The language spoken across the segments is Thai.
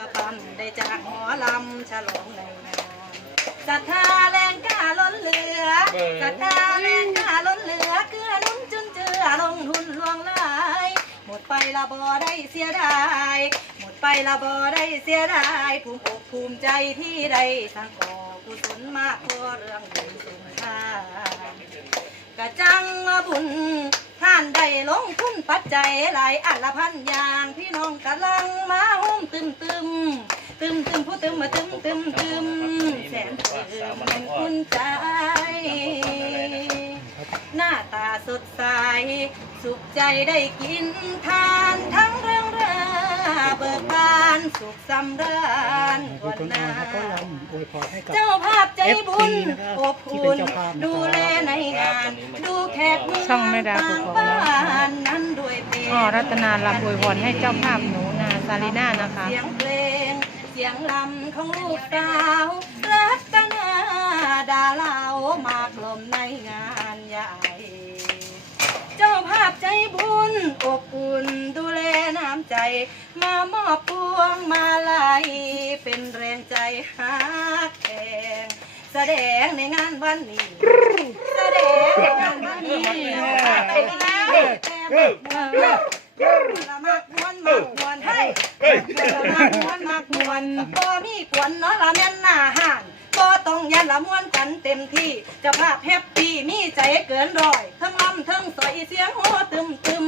กระปั๊มได้จากหมอลำฉลองในงานศรัทธาแรงกล้าล้นเหลือศรัทธาแรงกล้าล้นเหลือเกื้อนุนจุนเจือลงทุนลวงลายหมดไปละบ่ได้เสียดายหมดไปละบ่ได้เสียดายภูมิอกภูมิใจที่ได้ทั้งก่อกุศลมากพอเรื่องบุญสุนทานกะจังบุญ ท่านได้ลงทุนปัจจัยหลายอันละพันอย่างพี่น้องกำลังมาหุ้มตึมตึมตึมตึมผู้ตึมมาตึมตึมตึมแสนตึมเป็นคุณใจ หน้าตาสดใส สุขใจได้กินทานทั้ง เบิกบานสุขสำราญคุวัณนต้นหน้าอาเขาก็รำอวยพรให้กับ เจ้าภาพใจบุญ FP นะครับอบที่เป็อุ่นนเจ้าภาพนะครับ ดูแลในงาน ดูแขกเมืองช่องแม่ดาภูต่างเขาบ้านะนนั้นด้วยเพลง พ่อรัตนาลำอวยพรให้เจ้าภาพหนูนาซาลีน่านะคะ เสียงเพลง เสียงลำของลูกสาว รัตนาดาเหลามากลมในงานใหญ่เจ้าภาพใจบุญอบอุ่นดูแลน้ำใจ มามอบพวงมาลัยเป็นแรงใจฮักแข่งแสดงในงานวันนี้ แสดงในงานวันนี้ไปแล้วแต่บักบัวละมากมวนมากมวนให้มากมวนมากมวนบ่มีกวนเนาะละแม่นหน้าห่าน ก็ต้องยันละม่วนกันเต็มที่เจะภาพแฮปปี้มีใจเกินร้อยทั้งลำทั้งสอยเสียงหัวตึมตึม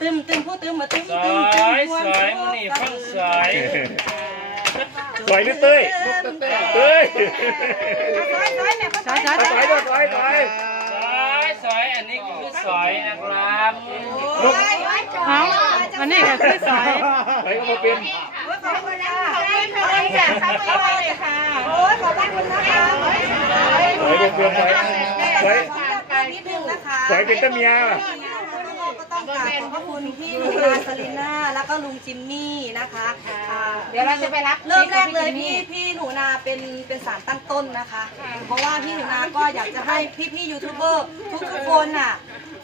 ตึมตึมผู้ตึมมาตึมสตึมาตึมยสายมันนี่ฟังสายสวยหรือเต้ยเต้ยสายสายแม่สายสายสวยด้วยสวยสวยสายสายอันนี้คือสายนะครับ เอาอันนี้ก็คือสอยสวยก็มาเป็น ขอบคุณค่ะขอบคุณค่ะจากซับไว้เลยค่ะโอ้ยขอบคุณนะคะสวยเป็นเพื่อนสวยสวยนิดนึงนะคะสวยเป็นตะเมียก็ต้องกราบขอบพระคุณพี่หนูนาสลิน่าแล้วก็ลุงจิมมี่นะคะอ่าเดี๋ยวเราจะไปรับเริ่มแรกเลยพี่พี่หนูนาเป็นเป็นสารตั้งต้นนะคะ เพราะว่าพี่หนูนาก็อยากจะให้พี่พี่ๆยูทูบเบอร์ทุกๆคนน่ะ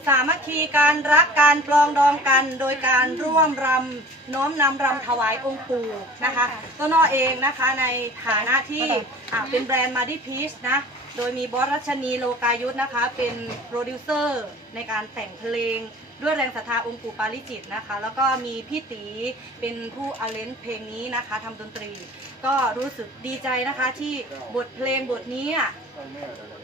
สามัคคีการรักการปลองดองกัน โดยการร่วมรำน้อมนำรำถวายองค์ปู่นะคะต้นอ้อเองนะคะในฐานะที่อ่าเป็นแบรนด์มาดิพีชนะโดยมีบอสรัชนีโลกายุทธนะคะ เป็นโปรดิวเซอร์ในการแต่งเพลงด้วยแรงศรัทธาองค์ปู่ปาริจิตนะคะ แล้วก็มีพี่ตีเป็นผู้อาเลนเพลงนี้นะคะทำดนตรี ก็รู้สึกดีใจนะคะที่บทเพลงบทนี้อะ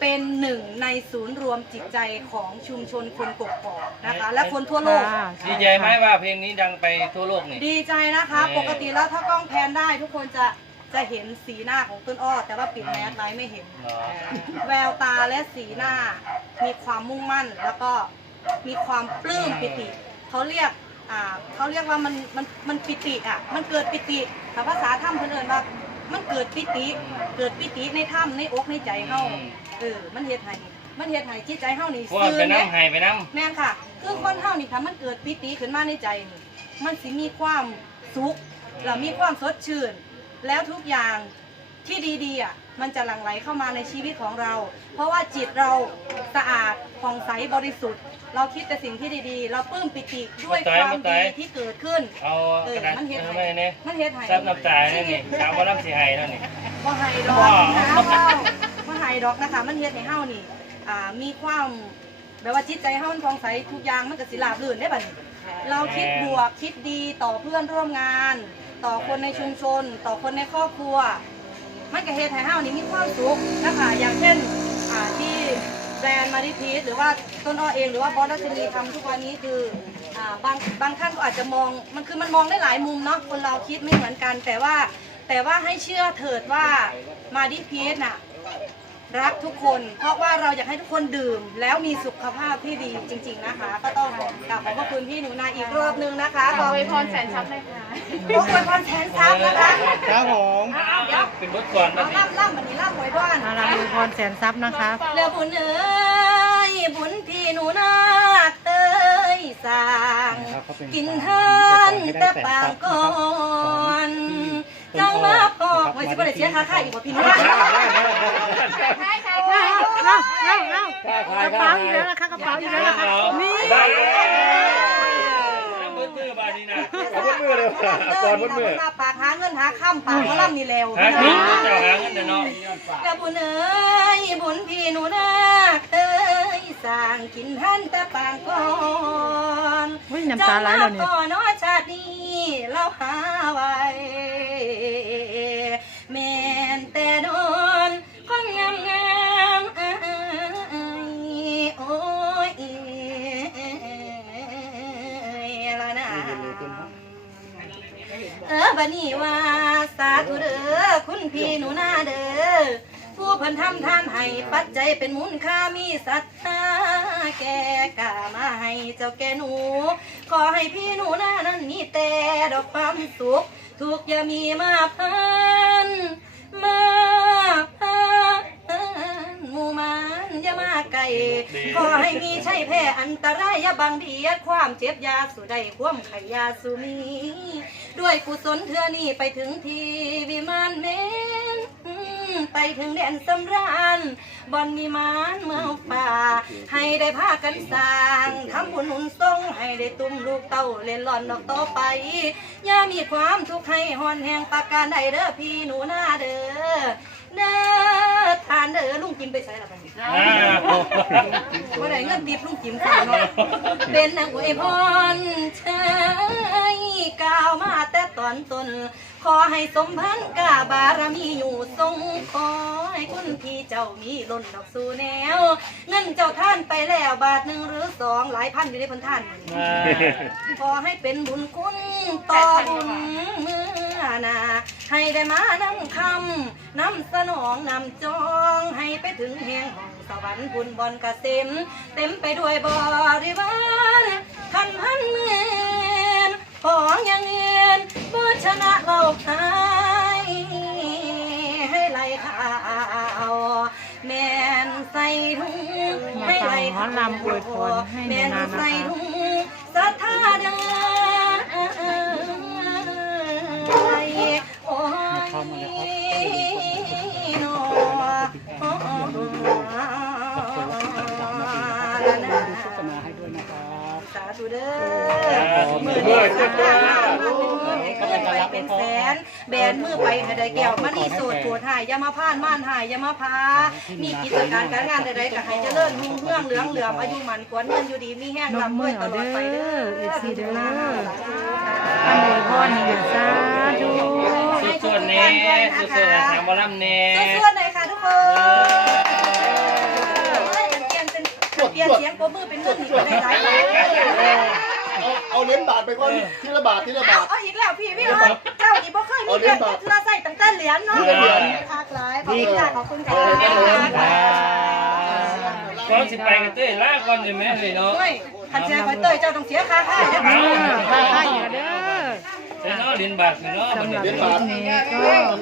เป็นหนึ่งในศูนย์รวมจิตใจของชุมชนคนกกอกนะคะ และคนทั่วโลก ค่ะดีใจไหมว่าเพลงนี้ดังไปทั่วโลกนี่ ดีใจนะคะแน่ปกติแล้วถ้ากล้องแพนได้ ทุกคนจะจะเห็นสีหน้าของต้นอ้อ แต่ว่าปิดแมสไว้ไม่เห็นเนาะแววตาและสีหน้า มีความมุ่งมั่น แล้วก็มีความปลื้มปิติเขาเรียกอ่าเขาเรียกว่ามันมันมันปิติอะ มันเกิดปิติแต่ภาษาถ้ำเพิ่นเอินว่า มันเกิดปิติเกิดปิติในถ้ำในอกในใจเฮาเออ มันเฮ็ดให้มันเฮ็ดให้จิตใจเฮานี่พวกไปเด้น้ำไห้ไปน้แม่นค่ะ คือคนเฮานี่ค่ะมันเกิดปิติขึ้นมาในใจนี่มันสิมีความสุขแล้วมีความสดชื่น แล้วทุกอย่าง ที่ดีๆอะมันจะหลั่งไหลเข้ามาในชีวิตของเรา เพราะว่าจิตเราสะอาดผ่องใสบริสุทธิ์ เราคิดแต่สิ่งที่ดีๆ เราปลื้มปิติด้วยความดีที่เกิดขึ้นำเอาเอกอระดาษมันเฮ็ดเอาให้ไว้เนี่ยมันเฮ็ดให้ซับน้ำตาเนี่ยนี่สาวว่าน้ำสีไห้นั่นนี่บ่ให้ดอกว้าวนะว้าวบ่ให้ดอกนะคะ มันเฮ็ดให้เฮานี่อ่ามีความแบบว่าจิตใจเฮามันผ่องใสทุกอย่างมันก็สิราบรื่นได้บัดนี้เราคิดบวกคิดดีต่อเพื่อนร่วมงาน ต่อคนในชุมชน ต่อคนในครอบครัว มันก็เฮ็ดให้เฮานี่มีความสุขนะคะอย่างเช่นอ่าที่แบรนด์มาริพีทหรือว่าต้นอ้อเอง หรือว่าบอสดัชนีทำทุกวันนี้คืออ่าบางบางท่านก็อาจจะมองมันคือมันมองได้หลายมุมเนาะคนเราคิดไม่เหมือนกัน แต่ว่าแต่ว่าให้เชื่อเถิดว่ามาดิพีทน่ะรักทุกคน เพราะว่าเราอยากให้ทุกคนดื่ม แล้วมีสุขภาพที่ดีจริง ๆนะคะ ก็ต้องกราบขอบพระคุณพี่หนูนาอีกรอบนึงนะคะขออวยพรแสนทรัพย์เลยค่ะอวยพรแสนทรัพย์นะคะ ครับผม เอาเดี๋ยวเป็นบทก่อนเอานะนี่ล่ำล่ำแบบนี้ล่ำไว้ก่อนมาลำอวยพรแสนทรัพย์นะคะ เรือบุญเอ้ยบุญพี่หนูนาเอ้ยสร้างนะครับเขาเป็นกินทานแต่ปางก่อนจังมาพอกไว้สิบ่ได้เสียค่าค่าอีกบ่พี่น้องเอ้าเอ้าเอ้ากระเป๋าอีกแล้วนะคะกระเป๋าอีกแล้วนะคะนี่ ได้เลย น้ำมือมือบาดนี้นะเอาบนมือเลยว่ะเอนบนมือหน้าปากหาเงินหาข้ามปากมาล่ำนี่แล้วหาเงินเจ้าหาเงินเด้อเนาะกระบุญเอ้ยบุญพี่หนูนาเอ้ยสร้างกินท่านต่ปางก่อนเจ้ามาก่อนเนาะชาตินี้เราหาไว้แม่นแต่น้อ นนี้ว่าสาธุเด้อคุณพี่หนูนาเด้อผู้เพิ่นทำทานให้ปัจจัยเป็นมูลค่ามีศรัทธาแก่กามาให้เจ้าแก่หนู ขอให้พี่หนูนานั้นมีแต่ดอกความสุขทุกอย่ามีมาพันมาพันหมู่มันอย่ามาไกลขอให้มีใช่แพ้อันตรายอย่าบังเดียดความเจ็บยาสู่ได้ความขยาสู่มี ด้วยกุศลเทือนี่ไปถึงทีวิมานเมนไปถึงแดนสำราญบอนมีมานเมืองป่า ให้ได้พากันสร้างทำบุญหนุนทรงให้ได้ตุ้มลูกเต้าเล่นหลอนดอกต่อไป อย่ามีความทุกข์ให้หอนแหงปากการใดเด้อพี่หนูหน้าเด้อเด้อทานเด้อลุงกิมไปใส่ละบัดนี้อ้าวบ่ได้ เงินติบลุงจิมใส่เนาะเป็นนางอวยพรใช้กล่าวมาแต่ตอนต้นขอให้สมพันธ์กาบารมีอยู่ทรงขอให้คุณพี่เจ้ามีล้นดอกสู่แนว เงินเจ้าท่านไปแล้วบาทหนึ่งหรือสองหลายพันอยู่ในพันท่านอ่าขอให้เป็นบุญคุณต่อบุญเมื่อหนาให้ได้มานำคำนำสนองนำจองให้ไปถึงแห่งห้อง สวรรค์บุญบอนกเกษมเต็มไปด้วยบริวารคันพันหมื่นของอย่างเงินบ่ชนะโลกหายให้ไหลข่าวแม่นใส่ถุงให้ไหลข่าวมาฟังหมอลำอวยพรให้หนูนานะคะแม่ใส่ถุง มือเด็กสักการะมาเป็นเงินให้เงินไปเป็นแสน แบนมือไปให้ได้แก้วมานี่โสดปวดหายอยามาพานม่านหายอยามาพามีกิจการการงานใดๆก็ให้เจริญรุ่งเรืองเหลืองเหลือมอายุมันกวนเงินอยู่ดีมีแห้งนกร่ำรมืวอยตเอาลอเด้ดไปเด้ออเอซีเด้ออันอวยพรนี่อย่าซาดูสุดๆแน่สุดๆนะถามบอลำแน่ส่วนๆหน่อยค่ะทุกคนเฮ้ยเปลี่ยนเป็นเปลี่ยนเสียงปรบมือเป็นเงินอีกก็ได้หลายบาท เอาเอาเหรียญบาทไปก่อนทีละบาททีละเอาบาท เอาอีกแล้วพี่พี่ว่าเจ้านี่บ่เคยมีเงินเทื่อใส่ตั้งแต่เหรียญเนาะคักหลายขอบคุณค่ะขอบคุณค่ะก่อนสิไปกันเต้ยลาก่อนเลยแม่เลยเนาะเฮ้ยคันเสียคอยเตยเจ้าต้องเสียค่าค่าเด้อเออค่าค่าอย่าเด้อใช่เนาะลินบาทเนาะสำหรับคลิปนี้ก็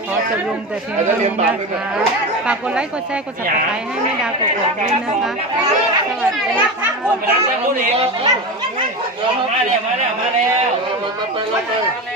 ขอจบลงแต่เพียงเท่านี้นะคะ ฝากกดไลค์กดแชร์กด subscribe ให้แม่ดาวกดกดด้วยนะคะสวัสดีค่ะไปรับทางนู้นอีกมาแล้วมาแล้วมาแล้ว